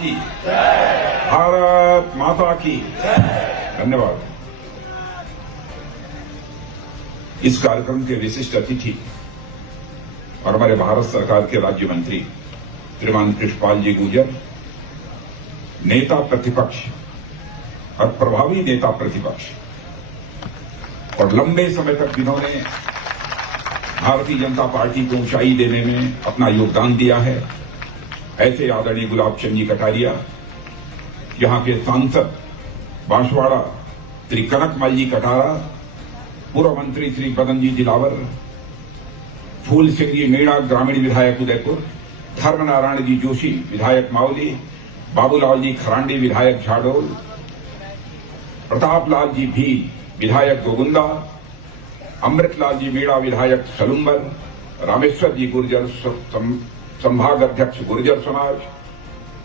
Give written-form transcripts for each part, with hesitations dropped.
की, भारत माता की। धन्यवाद। इस कार्यक्रम के विशिष्ट अतिथि और हमारे भारत सरकार के राज्य मंत्री श्रीमान कृष्णपाल जी गुर्जर, नेता प्रतिपक्ष और प्रभावी नेता प्रतिपक्ष, और लंबे समय तक जिन्होंने भारतीय जनता पार्टी को ऊंचाई देने में अपना योगदान दिया है, ऐसे आदरणीय गुलाब चंद जी कटारिया, यहां के सांसद बांसवाड़ा श्री कनकमल जी कटारा, पूर्व मंत्री श्री बदन जी दिलावर, फूल सिंह जी मीणा ग्रामीण विधायक उदयपुर, धर्मनारायण जी जोशी विधायक मावली, बाबूलाल जी खरांडी विधायक झाडोल, प्रताप लाल जी भी विधायक गोगुंदा, अमृतलाल जी मीणा विधायक सलुम्बर, रामेश्वर जी गुर्जर संभाग अध्यक्ष गुर्जर समाज,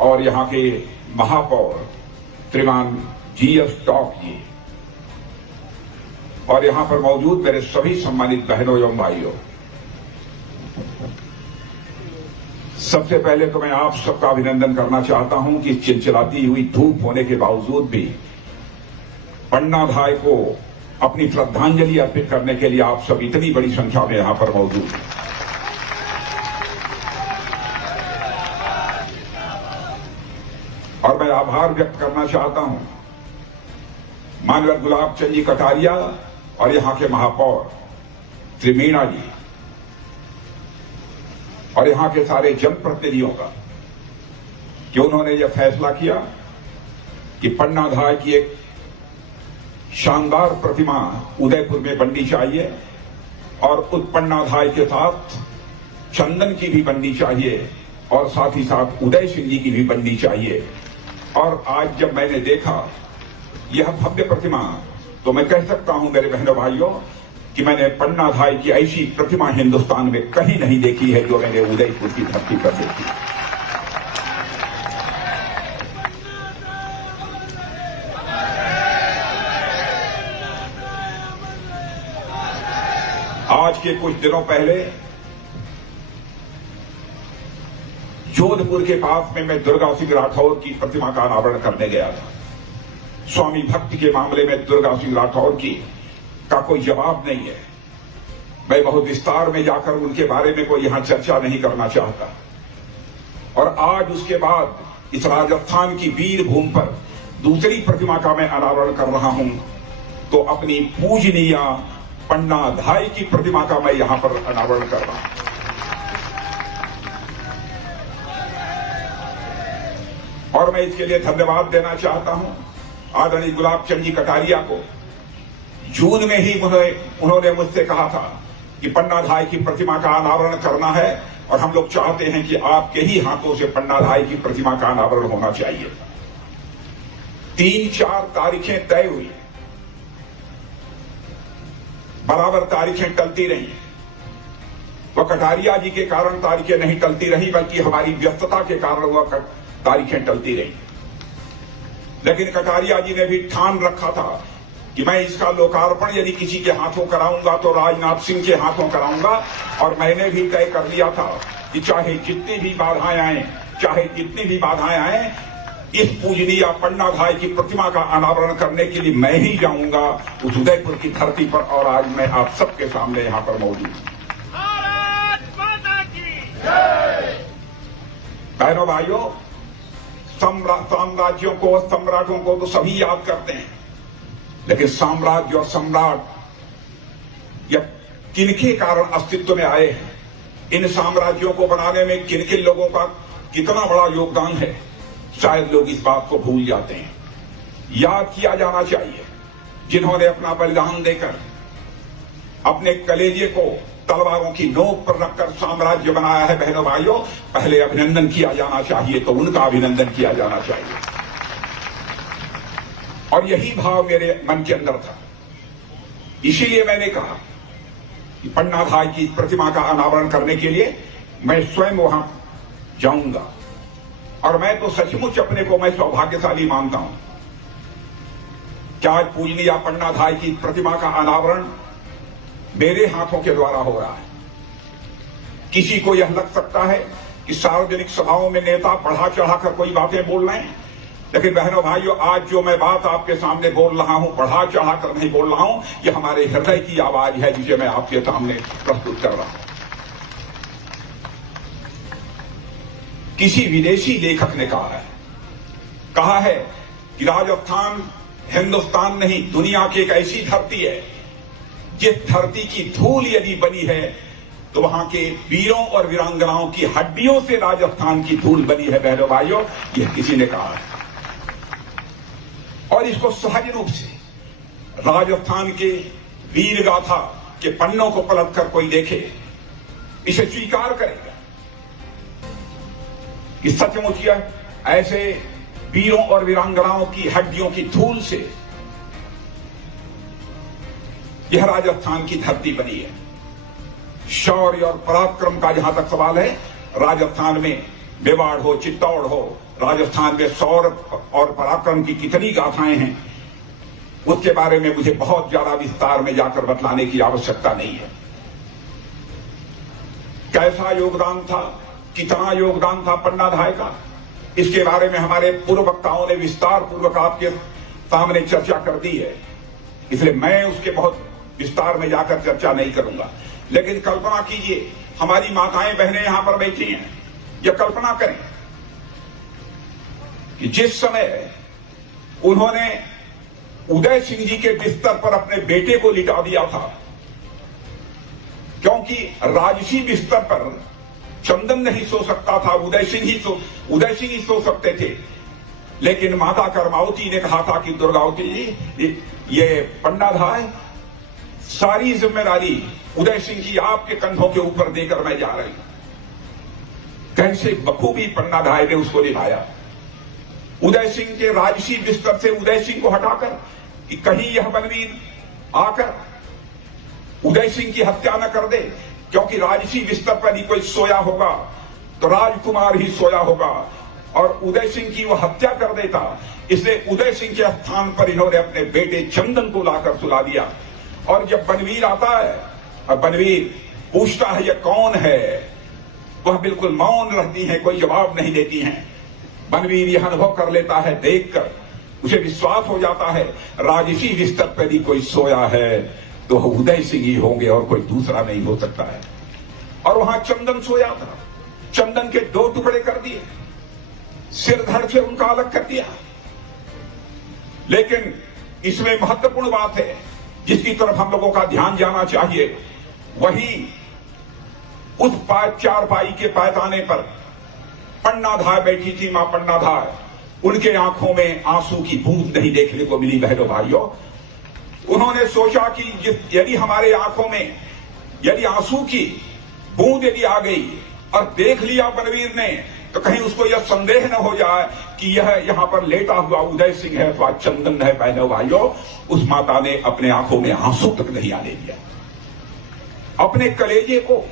और यहां के महापौर श्रीमान जीएस टॉक जी, और यहां पर मौजूद मेरे सभी सम्मानित बहनों एवं भाइयों, सबसे पहले तो मैं आप सबका अभिनंदन करना चाहता हूं कि चिलचिलाती हुई धूप होने के बावजूद भी पन्ना भाई को अपनी श्रद्धांजलि अर्पित करने के लिए आप सब इतनी बड़ी संख्या में यहां पर मौजूद हैं। और मैं आभार व्यक्त करना चाहता हूं माननीय गुलाब चंद जी कटारिया और यहां के महापौर श्री मीणा जी और यहां के सारे जनप्रतिनिधियों का कि उन्होंने यह फैसला किया कि पन्ना धाय की एक शानदार प्रतिमा उदयपुर में बननी चाहिए और उस पन्ना धाय के साथ चंदन की भी बननी चाहिए और साथ ही साथ उदय सिंह जी की भी बननी चाहिए। और आज जब मैंने देखा यह भव्य प्रतिमा, तो मैं कह सकता हूं मेरे बहनों भाइयों कि मैंने पन्ना धाय की ऐसी प्रतिमा हिंदुस्तान में कहीं नहीं देखी है जो मैंने उदयपुर की धरती पर देखी। आज के कुछ दिनों पहले जोधपुर के पास में मैं दुर्गा सिंह राठौर की प्रतिमा का अनावरण करने गया था। स्वामी भक्ति के मामले में दुर्गा सिंह राठौर की का कोई जवाब नहीं है। मैं बहुत विस्तार में जाकर उनके बारे में कोई यहां चर्चा नहीं करना चाहता। और आज उसके बाद इस राजस्थान की वीर भूमि पर दूसरी प्रतिमा का मैं अनावरण कर रहा हूं, तो अपनी पूजनीय पन्ना धाय की प्रतिमा का मैं यहां पर अनावरण कर रहा हूं। और मैं इसके लिए धन्यवाद देना चाहता हूं आदरणीय गुलाब चंद जी कटारिया को। जून में ही उन्होंने मुझसे कहा था कि पन्ना धाय की प्रतिमा का अनावरण करना है और हम लोग चाहते हैं कि आपके ही हाथों से पन्ना धाय की प्रतिमा का अनावरण होना चाहिए। 3-4 तारीखें तय हुई, बराबर तारीखें टलती रही। वह कटारिया जी के कारण तारीखें नहीं टलती रही, बल्कि हमारी व्यस्तता के कारण वह तारीखें टलती रही। लेकिन कटारिया जी ने भी ठान रखा था कि मैं इसका लोकार्पण यदि किसी के हाथों कराऊंगा तो राजनाथ सिंह के हाथों कराऊंगा। और मैंने भी तय कर लिया था कि चाहे जितनी भी बाधाएं आए, इस पूजनीय पन्ना धाय की प्रतिमा का अनावरण करने के लिए मैं ही जाऊंगा उस उदयपुर की धरती पर। और आज मैं आप सबके सामने यहां पर मौजूद हूं। बहनों भाइयों, साम्राज्यों को, सम्राटों को तो सभी याद करते हैं, लेकिन साम्राज्य और सम्राट या किनके कारण अस्तित्व में आए हैं, इन साम्राज्यों को बनाने में किन किन लोगों का कितना बड़ा योगदान है, शायद लोग इस बात को भूल जाते हैं। याद किया जाना चाहिए जिन्होंने अपना बलिदान देकर अपने कलेजे को तलवारों की नोक पर रखकर साम्राज्य बनाया है। बहनों भाइयों, पहले अभिनंदन किया जाना चाहिए, तो उनका अभिनंदन किया जाना चाहिए। और यही भाव मेरे मन के अंदर था, इसीलिए मैंने कहा कि पन्ना धाय की प्रतिमा का अनावरण करने के लिए मैं स्वयं वहां जाऊंगा। और मैं तो सचमुच अपने को मैं सौभाग्यशाली मानता हूं कि आज पूजनीय पन्ना धाय की प्रतिमा का अनावरण मेरे हाथों के द्वारा हो रहा है। किसी को यह लग सकता है कि सार्वजनिक सभाओं में नेता बढ़ा चढ़ाकर कोई बातें बोल रहे हैं, लेकिन बहनों भाइयों, आज जो मैं बात आपके सामने बोल रहा हूं, बढ़ा चढ़ाकर नहीं बोल रहा हूं, ये हमारे हृदय की आवाज है जिसे मैं आपके सामने प्रस्तुत कर रहा हूं। किसी विदेशी लेखक ने कहा है कि राजस्थान हिंदुस्तान नहीं, दुनिया की एक ऐसी धरती है जिस धरती की धूल यदि बनी है तो वहां के वीरों और वीरांगनाओं की हड्डियों से राजस्थान की धूल बनी है। बहनों भाइयों, यह किसी ने कहा है और इसको सहज रूप से राजस्थान के वीर गाथा के पन्नों को पलटकर कोई देखे, इसे स्वीकार करेगा कि सचमुच यह ऐसे वीरों और वीरांगनाओं की हड्डियों की धूल से यह राजस्थान की धरती बनी है। शौर्य और पराक्रम का जहां तक सवाल है, राजस्थान में मेवाड़ हो, चित्तौड़ हो, राजस्थान में शौर्य और पराक्रम की कितनी गाथाएं हैं, उसके बारे में मुझे बहुत ज्यादा विस्तार में जाकर बतलाने की आवश्यकता नहीं है। कैसा योगदान था, कितना योगदान था पन्ना धाय का, इसके बारे में हमारे पूर्व वक्ताओं ने विस्तार पूर्वक आपके सामने चर्चा कर दी है, इसलिए मैं उसके बहुत विस्तार में जाकर चर्चा नहीं करूंगा। लेकिन कल्पना कीजिए, हमारी माताएं बहनें यहां पर बैठी हैं, यह कल्पना करें कि जिस समय उन्होंने उदय सिंह जी के बिस्तर पर अपने बेटे को लिटा दिया था, क्योंकि राजसी बिस्तर पर चंदन नहीं सो सकता था, उदय सिंह ही सो सकते थे, लेकिन माता कर्मावती ने कहा था कि दुर्गावती जी, ये पन्ना धाय सारी जिम्मेदारी उदय सिंह जी आपके कंधों के ऊपर देकर मैं जा रही हूं। कैसे बखूबी पन्ना धाय ने उसको निभाया। उदय सिंह के राजसी बिस्तर से उदय सिंह को हटाकर कि कहीं यह बलवीर आकर उदय सिंह की हत्या न कर दे, क्योंकि राजसी बिस्तर पर ही कोई सोया होगा तो राजकुमार ही सोया होगा और उदय सिंह की वह हत्या कर देता, इसलिए उदय सिंह के स्थान पर इन्होंने अपने बेटे चंदन को लाकर सुला दिया। और जब बनवीर आता है और बनवीर पूछता है यह कौन है, वह बिल्कुल मौन रहती है, कोई जवाब नहीं देती हैं। बनवीर यह अनुभव कर लेता है, देखकर उसे विश्वास हो जाता है राजसी बिस्तर पर ही कोई सोया है तो उदय सिंह ही होंगे और कोई दूसरा नहीं हो सकता है। और वहां चंदन सोया था, चंदन के 2 टुकड़े कर दिए, सिर धड़ से उनका अलग कर दिया। लेकिन इसमें महत्वपूर्ण बात है जिसकी तरफ हम लोगों का ध्यान जाना चाहिए, वही उस 4 पाई के पैताने पर पन्ना धाय बैठी थी, मां पन्ना धाय। उनके आंखों में आंसू की बूंद नहीं देखने को मिली। बहनों भाइयों, उन्होंने सोचा कि यदि हमारे आंखों में यदि आंसू की बूंद यदि आ गई और देख लिया बनवीर ने, तो कहीं उसको यह संदेह न हो जाए कि यह यहां पर लेटा हुआ उदय सिंह है अथवा चंदन है। बहनों भाइयों, उस माता ने अपने आंखों में आंसू तक नहीं आने दिया। अपने कलेजे को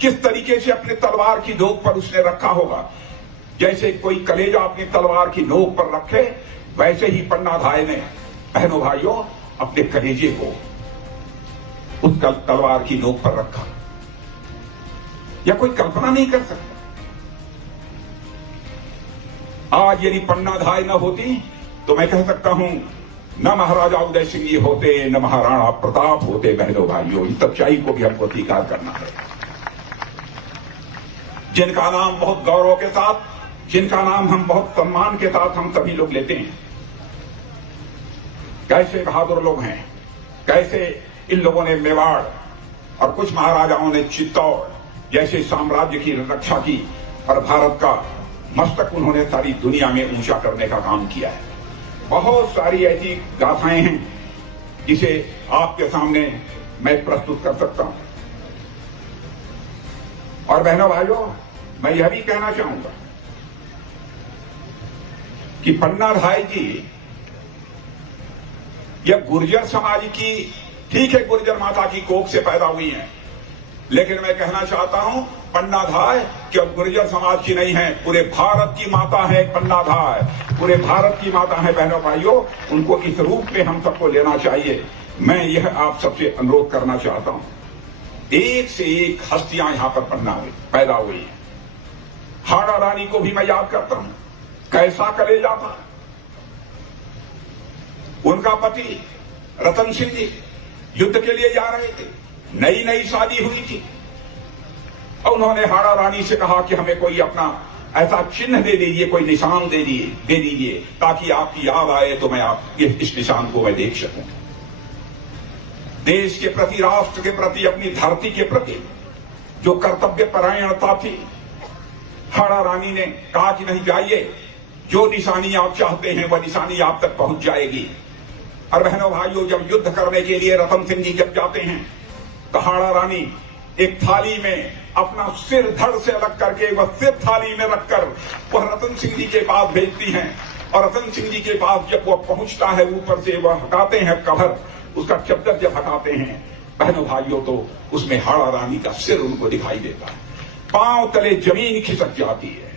किस तरीके से अपने तलवार की नोक पर उसने रखा होगा, जैसे कोई कलेजा अपनी तलवार की नोक पर रखे, वैसे ही पन्ना धाय ने, बहनों भाइयों, अपने कलेजे को उस तलवार की नोक पर रखा। या कोई कल्पना नहीं कर सकता। आज यदि पन्ना धाय न होती तो मैं कह सकता हूं न महाराजा उदय सिंह जी होते, न महाराणा प्रताप होते। बहनों भाइयों, इस सच्चाई को भी हमको स्वीकार करना है। जिनका नाम बहुत गौरव के साथ, जिनका नाम हम बहुत सम्मान के साथ हम सभी लोग लेते हैं, कैसे बहादुर लोग हैं, कैसे इन लोगों ने मेवाड़ और कुछ महाराजाओं ने चित्तौड़ जैसे साम्राज्य की रक्षा की और भारत का मस्तक उन्होंने सारी दुनिया में ऊंचा करने का काम किया है। बहुत सारी ऐसी गाथाएं हैं जिसे आपके सामने मैं प्रस्तुत कर सकता हूं। और बहनों भाइयों, मैं यह भी कहना चाहूंगा कि पन्ना धाय जी यह गुर्जर समाज की, ठीक है, गुर्जर माता की कोख से पैदा हुई हैं, लेकिन मैं कहना चाहता हूं पन्ना धाय केवल गुर्जर समाज की नहीं है, पूरे भारत की माता है पन्ना धाय, पूरे भारत की माता है। बहनों भाइयों, उनको इस रूप में हम सबको लेना चाहिए। मैं यह आप सबसे अनुरोध करना चाहता हूं। एक से एक हस्तियां यहां पर पैदा हुई हैं। हाड़ा रानी को भी मैं याद करता हूं, कैसा कलेजा था। उनका पति रतन सिंह जी युद्ध के लिए जा रहे थे, नई नई शादी हुई थी और उन्होंने हाड़ा रानी से कहा कि हमें कोई अपना ऐसा चिन्ह दे दीजिए, कोई निशान दे दीजिए ताकि आपकी याद आए तो मैं इस निशान को मैं देख सकूं। देश के प्रति, राष्ट्र के प्रति, अपनी धरती के प्रति जो कर्तव्य परायणता थी, हाड़ा रानी ने कहा कि नहीं जाइए, जो निशानी आप चाहते हैं वह निशानी आप तक पहुंच जाएगी। और बहनों भाइयों, जब युद्ध करने के लिए रतन सिंह जी जब जाते हैं तो हाड़ा रानी एक थाली में अपना सिर धड़ से अलग करके वह सिर थाली में रखकर वह रतन सिंह जी के पास भेजती हैं। और रतन सिंह जी के पास जब वह पहुंचता है, ऊपर से वह हटाते हैं कवर, उसका चद्दर जब हटाते हैं बहनों भाइयों, तो उसमें हाड़ा रानी का सिर उनको दिखाई देता है। पांव तले जमीन खिसक जाती है।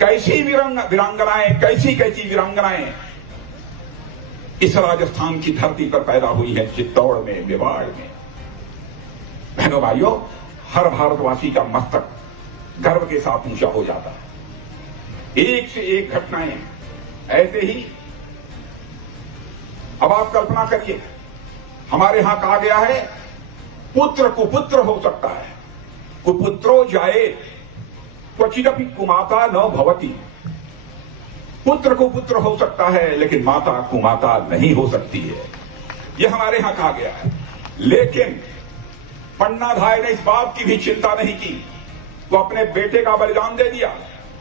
कैसी वीरांगनाएं, कैसी कैसी वीरांगनाएं इस राजस्थान की धरती पर पैदा हुई है, चित्तौड़ में, मेवाड़ में। बहनों भाइयों, हर भारतवासी का मस्तक गर्व के साथ ऊंचा हो जाता है। एक से एक घटनाएं ऐसे ही। अब आप कल्पना करिए, हमारे यहां कहा गया है पुत्र कुपुत्र हो सकता है, कुपुत्रो जाए क्वचिदपि कुमाता न भवति। पुत्र कुपुत्र हो सकता है लेकिन माता कुमाता नहीं हो सकती है, यह हमारे यहां कहा गया है। लेकिन पन्नाधाय ने इस बात की भी चिंता नहीं की, वो अपने बेटे का बलिदान दे दिया।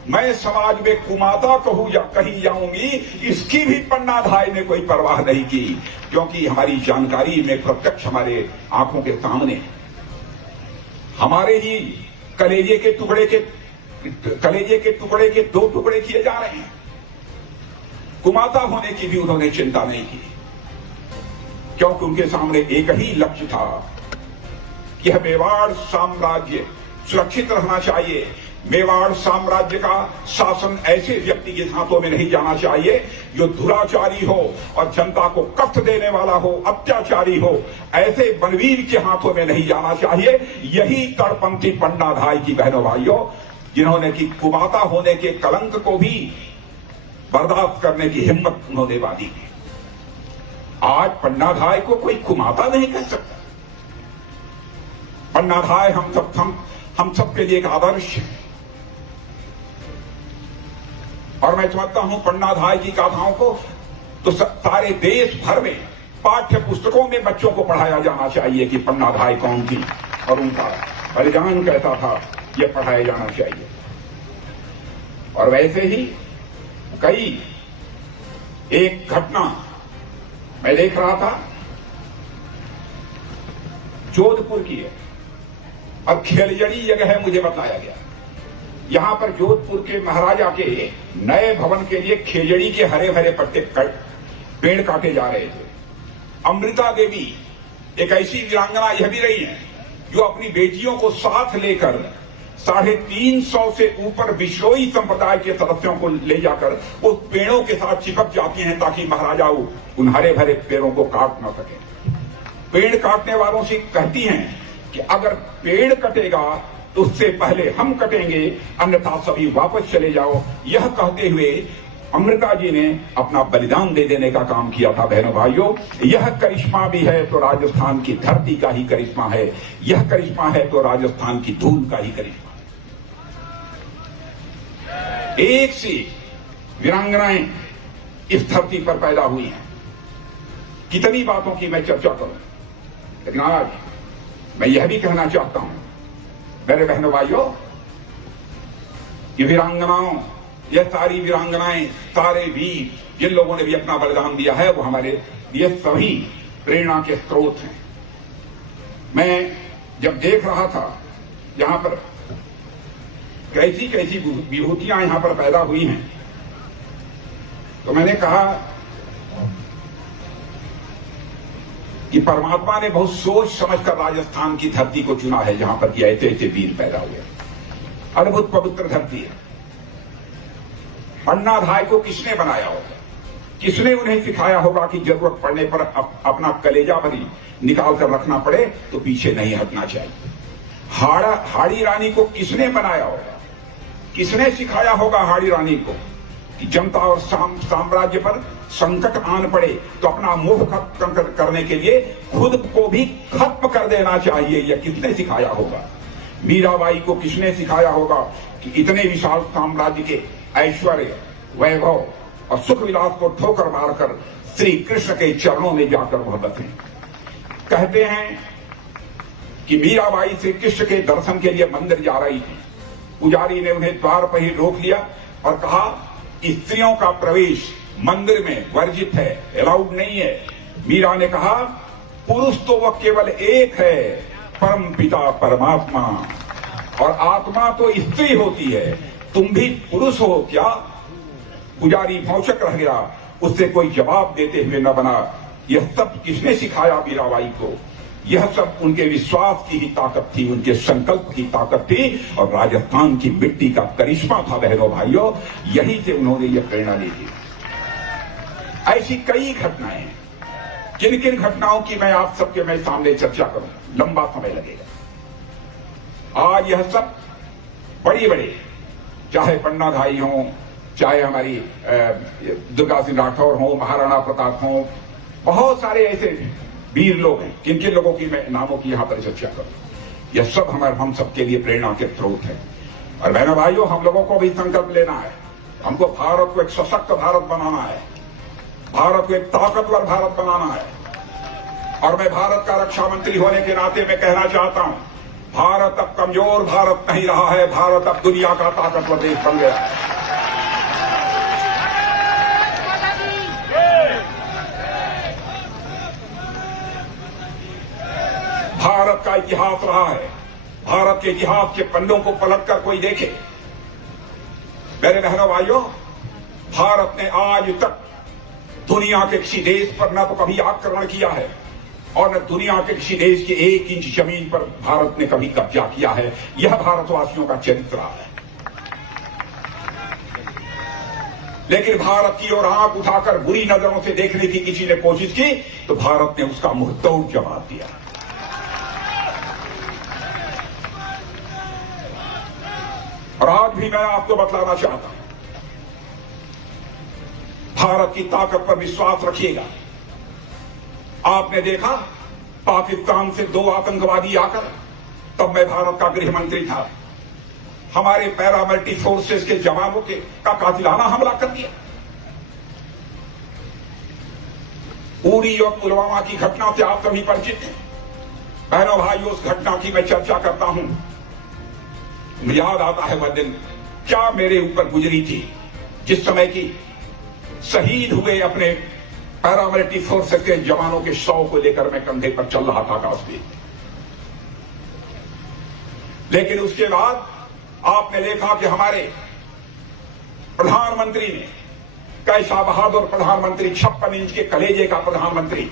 मैं समाज में कुमाता कहूं या कहीं जाऊंगी, इसकी भी पन्नाधाय ने कोई परवाह नहीं की, क्योंकि हमारी जानकारी में प्रत्यक्ष हमारे आंखों के सामने हमारे ही कलेजे के टुकड़े के 2 टुकड़े किए जा रहे हैं। कुमाता होने की भी उन्होंने चिंता नहीं की, क्योंकि उनके सामने एक ही लक्ष्य था कि यह मेवाड़ साम्राज्य सुरक्षित रहना चाहिए। मेवाड़ साम्राज्य का शासन ऐसे व्यक्ति के हाथों में नहीं जाना चाहिए जो दुराचारी हो और जनता को कष्ट देने वाला हो, अत्याचारी हो। ऐसे बनवीर के हाथों में नहीं जाना चाहिए। यही तड़पंथी पन्नाधाय की बहनों भाइयों, जिन्होंने कि कुमाता होने के कलंक को भी बर्दाश्त करने की हिम्मत उन्होंने बांधी थी। आज पन्नाधाय को कोई कुमाता नहीं कह सकता। पन्नाधाय हम सब के लिए एक आदर्श है। और मैं समझता हूं पन्नाधाय की गाथाओं को तो सारे देश भर में पाठ्य पुस्तकों में बच्चों को पढ़ाया जाना चाहिए कि पन्नाधाय कौन थी और उनका बलिदान कैसा था, यह पढ़ाया जाना चाहिए। और वैसे ही कई एक घटना मैं देख रहा था, जोधपुर की है और खेलजड़ी जगह है, मुझे बताया गया। यहां पर जोधपुर के महाराजा के नए भवन के लिए खेजड़ी के हरे भरे पेड़ काटे जा रहे थे। अमृता देवी एक ऐसी वीरांगना यह भी रही है जो अपनी बेटियों को साथ लेकर 350 से ऊपर विश्नोई संप्रदाय के सदस्यों को ले जाकर उस पेड़ों के साथ चिपक जाती हैं ताकि महाराजा उन हरे भरे पेड़ों को काट न सके। पेड़ काटने वालों से कहती हैं कि अगर पेड़ कटेगा तो उससे पहले हम कटेंगे, अन्यथा सभी वापस चले जाओ। यह कहते हुए अमृता जी ने अपना बलिदान दे देने का काम किया था। बहनों भाइयों, यह करिश्मा भी है तो राजस्थान की धरती का ही करिश्मा है, यह करिश्मा है तो राजस्थान की धूल का ही करिश्मा। एक सी वीरांगनाएं इस धरती पर पैदा हुई हैं। कितनी बातों की मैं चर्चा करूं, लेकिन आज मैं यह भी कहना चाहता हूं मेरे बहनों भाइयों, ये वीरांगनाओं, यह सारी वीरांगनाएं, सारे वीर जिन लोगों ने भी अपना बलिदान दिया है, वो हमारे लिए सभी प्रेरणा के स्रोत हैं। मैं जब देख रहा था यहां पर कैसी कैसी विभूतियां यहां पर पैदा हुई हैं, तो मैंने कहा कि परमात्मा ने बहुत सोच समझकर राजस्थान की धरती को चुना है, जहां पर कि ऐसे ऐसे वीर पैदा हुए। अद्भुत पवित्र धरती है। पन्नाधाय को किसने बनाया होगा, किसने उन्हें सिखाया होगा कि जरूरत पड़ने पर अपना कलेजा भरी निकाल कर रखना पड़े तो पीछे नहीं हटना चाहिए। हाड़ी रानी को किसने बनाया होगा, किसने सिखाया होगा हाड़ी रानी को कि जनता और साम्राज्य पर संकट आन पड़े तो अपना मोह खत्म करने के लिए खुद को भी खत्म कर देना चाहिए? यह किसने सिखाया होगा? मीराबाई को किसने सिखाया होगा कि इतने विशाल साम्राज्य के ऐश्वर्य, वैभव और सुख विलास को ठोकर मारकर श्री कृष्ण के चरणों में जाकर वह बसे? कहते हैं कि मीराबाई श्री कृष्ण के दर्शन के लिए मंदिर जा रही थी। पुजारी ने उन्हें द्वार पर ही रोक लिया और कहा, स्त्रियों का प्रवेश मंदिर में वर्जित है, अलाउड नहीं है। मीरा ने कहा, पुरुष तो वह केवल एक है, परम पिता परमात्मा, और आत्मा तो स्त्री होती है, तुम भी पुरुष हो क्या? पुजारी भौचक रह गया, उससे कोई जवाब देते हुए न बना। यह सब किसने सिखाया मीराबाई को? यह सब उनके विश्वास की ही ताकत थी, उनके संकल्प की ताकत थी, और राजस्थान की मिट्टी का करिश्मा था बहनों भाइयों। यही से उन्होंने यह प्रेरणा ली थी। ऐसी कई घटनाएं, किन किन घटनाओं की मैं आप सबके मैं सामने चर्चा करूं, लंबा समय लगेगा। आज यह सब बड़ी बड़ी, चाहे पन्नाधाई हो, चाहे हमारी दुर्गा सिंह राठौर हो, महाराणा प्रताप हो, बहुत सारे ऐसे वीर लोग हैं। किन किन लोगों की मैं नामों की यहां पर चर्चा करूं? यह सब हम सबके लिए प्रेरणा के स्रोत है। और बहनों भाइयों, हम लोगों को भी संकल्प लेना है। हमको भारत को एक सशक्त भारत बनाना है, भारत को एक ताकतवर भारत बनाना है। और मैं भारत का रक्षा मंत्री होने के नाते मैं कहना चाहता हूं, भारत अब कमजोर भारत नहीं रहा है, भारत अब दुनिया का ताकतवर देश बन गया है। भारत का इतिहास रहा है, भारत के इतिहास के पन्नों को पलटकर कोई देखे, मेरे बहनों भाइयों, भारत ने आज तक दुनिया के किसी देश पर न तो कभी आक्रमण किया है और न दुनिया के किसी देश के 1 इंच जमीन पर भारत ने कभी कब्जा किया है। यह भारतवासियों का चरित्र है। लेकिन भारत की ओर आंख उठाकर बुरी नजरों से देखने की किसी ने कोशिश की तो भारत ने उसका मुंहतोड़ जवाब दिया। और आज भी मैं आपको बतलाना चाहता हूं, भारत की ताकत पर विश्वास रखिएगा। आपने देखा पाकिस्तान से 2 आतंकवादी आकर, तब मैं भारत का गृह मंत्री था, हमारे पैरामिलिट्री फोर्सेस के जवानों के का कातिलाना हमला कर दिया। उरी और पुलवामा की घटना से आप सभी परिचित हैं। बहनों भाइयों, उस घटना की मैं चर्चा करता हूं, याद आता है वह दिन क्या मेरे ऊपर गुजरी थी, जिस समय की शहीद हुए अपने पैरामिलिट्री फोर्सेस के जवानों के शव को लेकर मैं कंधे पर चल रहा था काश्मीर। लेकिन उसके बाद आपने देखा कि हमारे प्रधानमंत्री ने, कैसा बहादुर प्रधानमंत्री, 56 इंच के कलेजे का प्रधानमंत्री,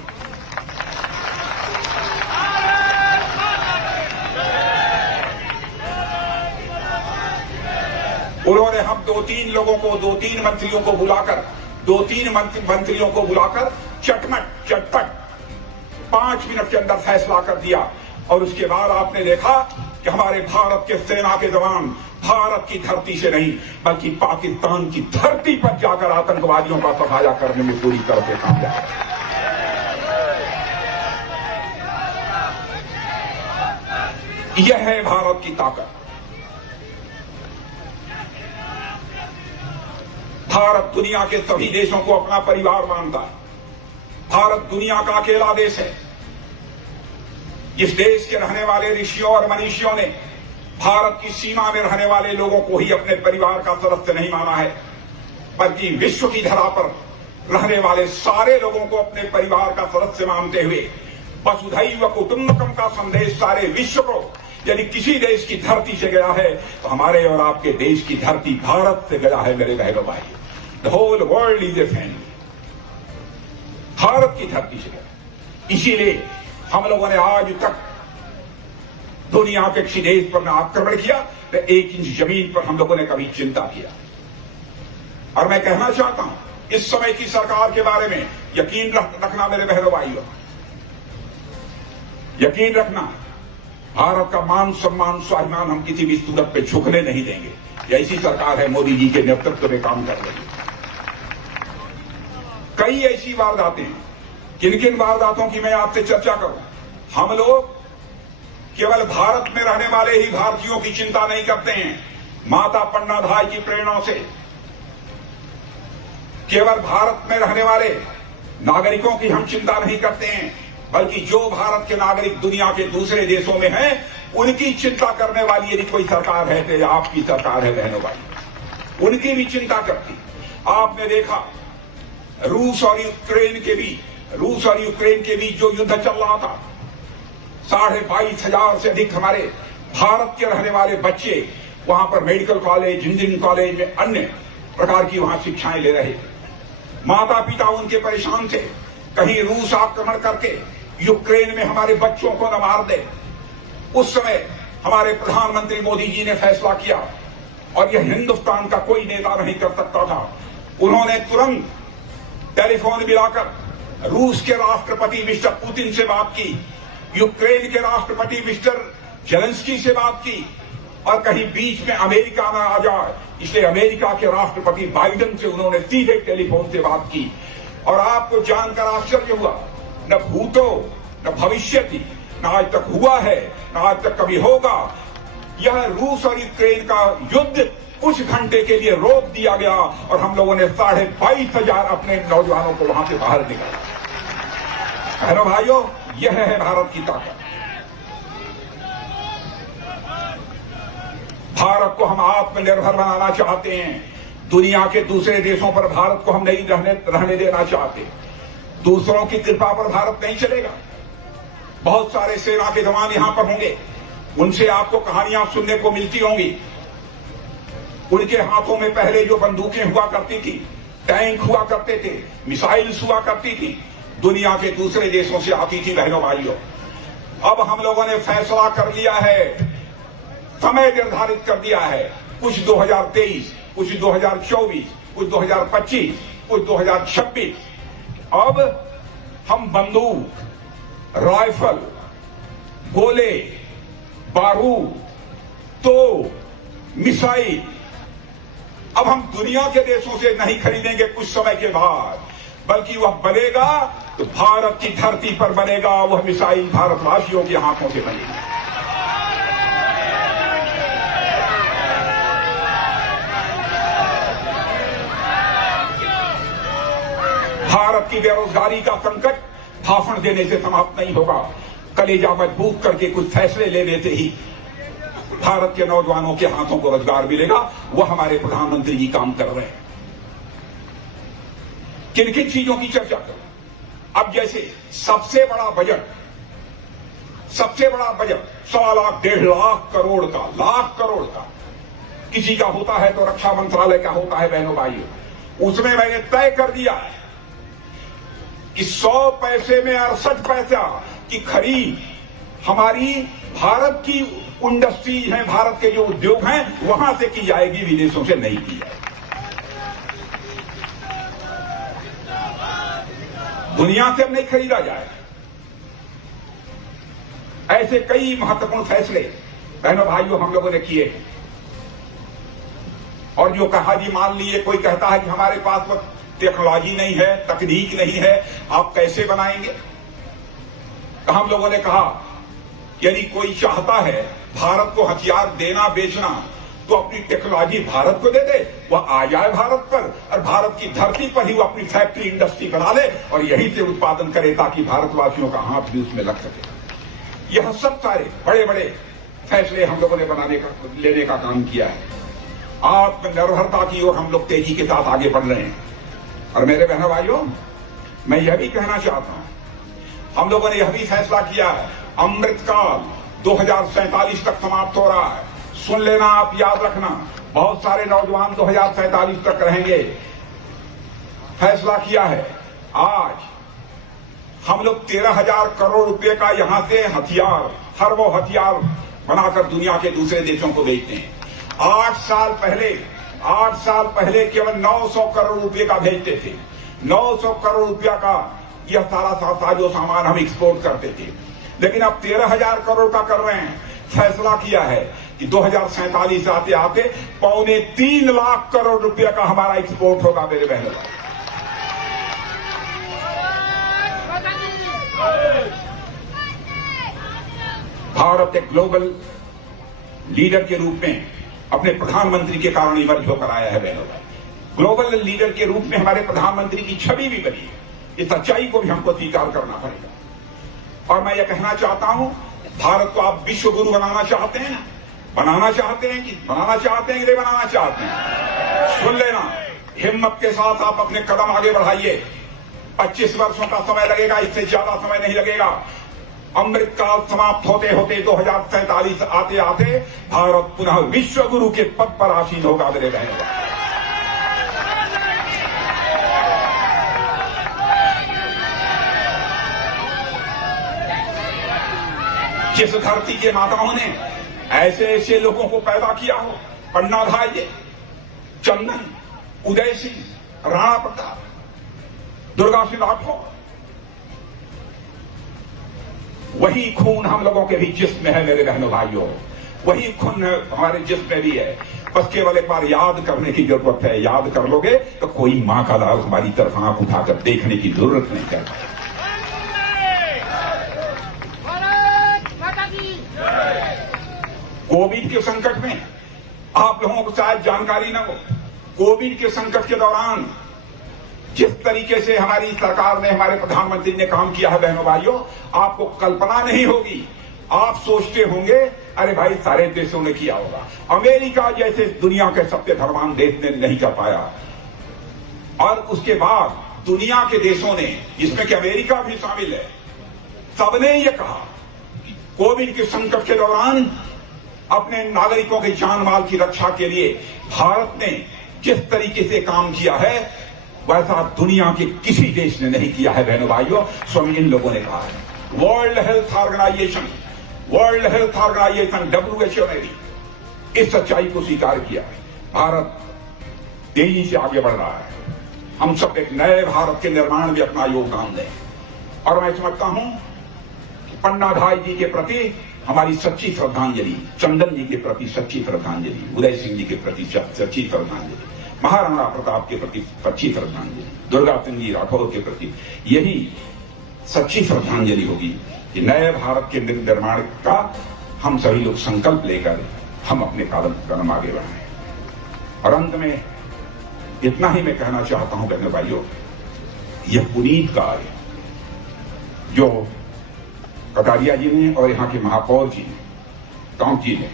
उन्होंने हम 2-3 लोगों को, 2-3 मंत्रियों को बुलाकर, 2-3 मंत्रियों को बुलाकर चटपट 5 मिनट के अंदर फैसला कर दिया। और उसके बाद आपने देखा कि हमारे भारत के सेना के जवान भारत की धरती से नहीं बल्कि पाकिस्तान की धरती पर जाकर आतंकवादियों का सफाया करने में पूरी तरह से कामयाब। यह है भारत की ताकत। भारत दुनिया के सभी देशों को अपना परिवार मानता है। भारत दुनिया का अकेला देश है जिस देश के रहने वाले ऋषियों और मनीषियों ने भारत की सीमा में रहने वाले लोगों को ही अपने परिवार का सदस्य नहीं माना है, बल्कि विश्व की धरा पर रहने वाले सारे लोगों को अपने परिवार का सदस्य मानते हुए वसुधैव कुटुंबकम का संदेश सारे विश्व को, यदि किसी देश की धरती से गया है तो हमारे और आपके देश की धरती भारत से गया है। मेरे बहनों भाई, the whole world is a family, Bharat की धरती से गया। इसीलिए हम लोगों ने आज तक दुनिया के किसी देश पर न आक्रमण किया, न 1 इंच जमीन पर हम लोगों ने कभी चिंता किया। और मैं कहना चाहता हूं, इस समय की सरकार के बारे में यकीन रखना मेरे बहनों भाइयों, यकीन रखना, भारत का मान सम्मान स्वाभिमान हम किसी भी सूरत पे झुकने नहीं देंगे। ऐसी सरकार है मोदी जी के नेतृत्व में काम कर रही है। कई ऐसी वारदातें, किन किन वारदातों की मैं आपसे चर्चा करूं। हम लोग केवल भारत में रहने वाले ही भारतीयों की चिंता नहीं करते हैं। माता पन्नाधाय की प्रेरणा से केवल भारत में रहने वाले नागरिकों की हम चिंता नहीं करते हैं, बल्कि जो भारत के नागरिक दुनिया के दूसरे देशों में हैं, उनकी चिंता करने वाली यदि कोई सरकार है तो आपकी सरकार है बहनों भाई। उनकी भी चिंता करती। आपने देखा रूस और यूक्रेन के बीच जो युद्ध चल रहा था, 22,500 से अधिक हमारे भारत के रहने वाले बच्चे वहां पर मेडिकल कॉलेज, इंजीनियरिंग कॉलेज में अन्य प्रकार की वहां शिक्षाएं ले रहे थे। माता पिता उनके परेशान थे, कहीं रूस आक्रमण करके यूक्रेन में हमारे बच्चों को न मार दे। उस समय हमारे प्रधानमंत्री मोदी जी ने फैसला किया, और यह हिंदुस्तान का कोई नेता नहीं कर सकता था। उन्होंने तुरंत टेलीफोन मिलाकर रूस के राष्ट्रपति मिस्टर पुतिन से बात की, यूक्रेन के राष्ट्रपति मिस्टर जेलेंस्की से बात की, और कहीं बीच में अमेरिका न आ जाए इसलिए अमेरिका के राष्ट्रपति बाइडेन से उन्होंने सीधे टेलीफोन से बात की। और आपको जानकर आश्चर्य हुआ, न भूतो न भविष्यति, न आज तक हुआ है न आज तक कभी होगा, यह रूस और यूक्रेन का युद्ध कुछ घंटे के लिए रोक दिया गया और हम लोगों ने 22,500 अपने नौजवानों को वहां से बाहर निकाला। बहनों भाइयों, यह है भारत की ताकत। भारत को हम आत्मनिर्भर बनाना चाहते हैं। दुनिया के दूसरे देशों पर भारत को हम नहीं रहने देना चाहते। दूसरों की कृपा पर भारत नहीं चलेगा। बहुत सारे सेना के जवान यहां पर होंगे, उनसे आपको कहानियां सुनने को मिलती होंगी। उनके हाथों में पहले जो बंदूकें हुआ करती थी, टैंक हुआ करते थे, मिसाइल्स हुआ करती थी, दुनिया के दूसरे देशों से आती थी। बहनों भाइयों, अब हम लोगों ने फैसला कर लिया है, समय निर्धारित कर दिया है, कुछ 2023, कुछ 2024, कुछ 2025, कुछ 2026। अब हम बंदूक, राइफल, गोले, बारूद, तो मिसाइल अब हम दुनिया के देशों से नहीं खरीदेंगे कुछ समय के बाद, बल्कि वह बनेगा तो भारत की धरती पर बनेगा। वह मिसाइल भारतवासियों के हाथों से बनेगी। भारत की बेरोजगारी का संकट भाषण देने से समाप्त नहीं होगा। कलेजा मजबूत करके कुछ फैसले लेने से ही भारत के नौजवानों के हाथों को रोजगार मिलेगा। वह हमारे प्रधानमंत्री जी काम कर रहे हैं। किन किन चीजों की चर्चा करें? अब जैसे सबसे बड़ा बजट 1.25 लाख 1.5 लाख करोड़ का, लाख करोड़ का किसी का होता है तो रक्षा मंत्रालय का होता है। बहनों भाइयों, उसमें मैंने तय कर दिया है कि 100 पैसे में 68 पैसा की खरीद हमारी भारत की इंडस्ट्रीज हैं, भारत के जो उद्योग हैं वहां से की जाएगी, विदेशों से नहीं की जाएगी। दुनिया से अब नहीं खरीदा जाए। ऐसे कई महत्वपूर्ण फैसले बहनों भाइयों हम लोगों ने किए हैं। और जो कहा जी, मान लीजिए कोई कहता है कि हमारे पास वो टेक्नोलॉजी नहीं है, तकनीक नहीं है, आप कैसे बनाएंगे? तो हम लोगों ने कहा यदि कोई चाहता है भारत को हथियार देना बेचना तो अपनी टेक्नोलॉजी भारत को दे दे, वह आ जाए भारत पर और भारत की धरती पर ही वो अपनी फैक्ट्री इंडस्ट्री बना ले और यहीं से उत्पादन करे ताकि भारतवासियों का हाथ भी उसमें लग सके। यह सब सारे बड़े बड़े फैसले हम लोगों ने लेने का काम किया है। आत्मनिर्भरता की ओर हम लोग तेजी के साथ आगे बढ़ रहे हैं। और मेरे बहनों भाइयों, मैं यह भी कहना चाहता हूं, हम लोगों ने यह भी फैसला किया है, अमृतकाल 2047 तक समाप्त हो रहा है। सुन लेना, आप याद रखना, बहुत सारे नौजवान 2047 तक रहेंगे। फैसला किया है आज हम लोग 13,000 करोड़ रुपए का यहां से हथियार, हर वो हथियार बनाकर दुनिया के दूसरे देशों को बेचते हैं। 8 साल पहले केवल 900 करोड़ रुपए का भेजते थे। 900 करोड़ रुपया का यह सारा साजो सामान हम एक्सपोर्ट करते थे, लेकिन अब 13,000 करोड़ का कर रहे हैं। फैसला किया है कि 2047 आते आते 2.25 लाख करोड़ रुपए का हमारा एक्सपोर्ट होगा मेरे बहनों। भारत एक ग्लोबल लीडर के रूप में अपने प्रधानमंत्री के कारण इमर्ज होकर आया है बहनों। ग्लोबल लीडर के रूप में हमारे प्रधानमंत्री की छवि भी बनी है। इस सच्चाई को भी हमको स्वीकार करना पड़ेगा। और मैं ये कहना चाहता हूं, भारत को आप विश्व गुरु बनाना चाहते हैं ना, बनाना चाहते हैं कि नहीं बनाना चाहते हैं? सुन लेना, हिम्मत के साथ आप अपने कदम आगे बढ़ाइए। 25 वर्षों का समय लगेगा, इससे ज्यादा समय नहीं लगेगा। अमृत काल समाप्त होते होते 2047 आते आते भारत पुनः विश्व गुरु के पद पर आसीन होगा मेरे बहनों। जिस धरती के माताओं ने ऐसे ऐसे लोगों को पैदा किया हो, पन्ना धाये, चंदन, उदय सिंह, राणा प्रताप, दुर्गा सिंह राठौर, वही खून हम लोगों के भी जिस्म में है मेरे बहनों भाइयों। वही खून हमारे जिस्म में भी है। बस केवल एक बार याद करने की जरूरत है। याद कर लोगे तो कोई मां का लाल हमारी तरफ आंख उठाकर देखने की जरूरत नहीं करता। कोविड के संकट में आप लोगों को शायद जानकारी न हो, कोविड के संकट के दौरान जिस तरीके से हमारी सरकार ने, हमारे प्रधानमंत्री ने काम किया है बहनों भाइयों, आपको कल्पना नहीं होगी। आप सोचते होंगे अरे भाई सारे देशों ने किया होगा, अमेरिका जैसे दुनिया के सबसे धर्मांध देश ने नहीं कर पाया। और उसके बाद दुनिया के देशों ने, जिसमें कि अमेरिका भी शामिल है, सबने ये कहा कि कोविड के संकट के दौरान अपने नागरिकों के जान माल की रक्षा के लिए भारत ने जिस तरीके से काम किया है वैसा दुनिया के किसी देश ने नहीं किया है बहनों भाइयों। स्वयं इन लोगों ने कहा है। वर्ल्ड हेल्थ ऑर्गेनाइजेशन WHO ने भी इस सच्चाई को स्वीकार किया है। भारत तेजी से आगे बढ़ रहा है। हम सब एक नए भारत के निर्माण में अपना योगदान दें। और मैं समझता हूं कि पन्ना धाय जी के प्रति हमारी सच्ची श्रद्धांजलि, चंदन जी के प्रति सच्ची श्रद्धांजलि, उदय सिंह जी के प्रति सच्ची श्रद्धांजलि, महाराणा प्रताप के प्रति सच्ची श्रद्धांजलि, दुर्गा सिंह जी राठौर के प्रति यही सच्ची श्रद्धांजलि होगी कि नए भारत के निर्माण का हम सभी लोग संकल्प लेकर हम अपने कदम आगे बढ़ाएं। और अंत में इतना ही मैं कहना चाहता हूं बहनों भाइयों, यह पुनीत कार्य जो कटारिया जी ने और यहाँ के महापौर जी ने, कांत जी ने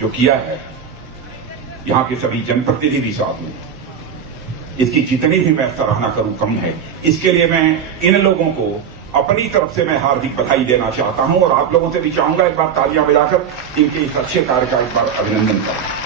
जो किया है, यहाँ के सभी जनप्रतिनिधि भी साथ में, इसकी जितनी भी मैं सराहना करूं कम है। इसके लिए मैं इन लोगों को अपनी तरफ से मैं हार्दिक बधाई देना चाहता हूं और आप लोगों से भी चाहूंगा एक बार तालियां बजाकर इनके इस अच्छे कार्य का एक बार अभिनंदन करें।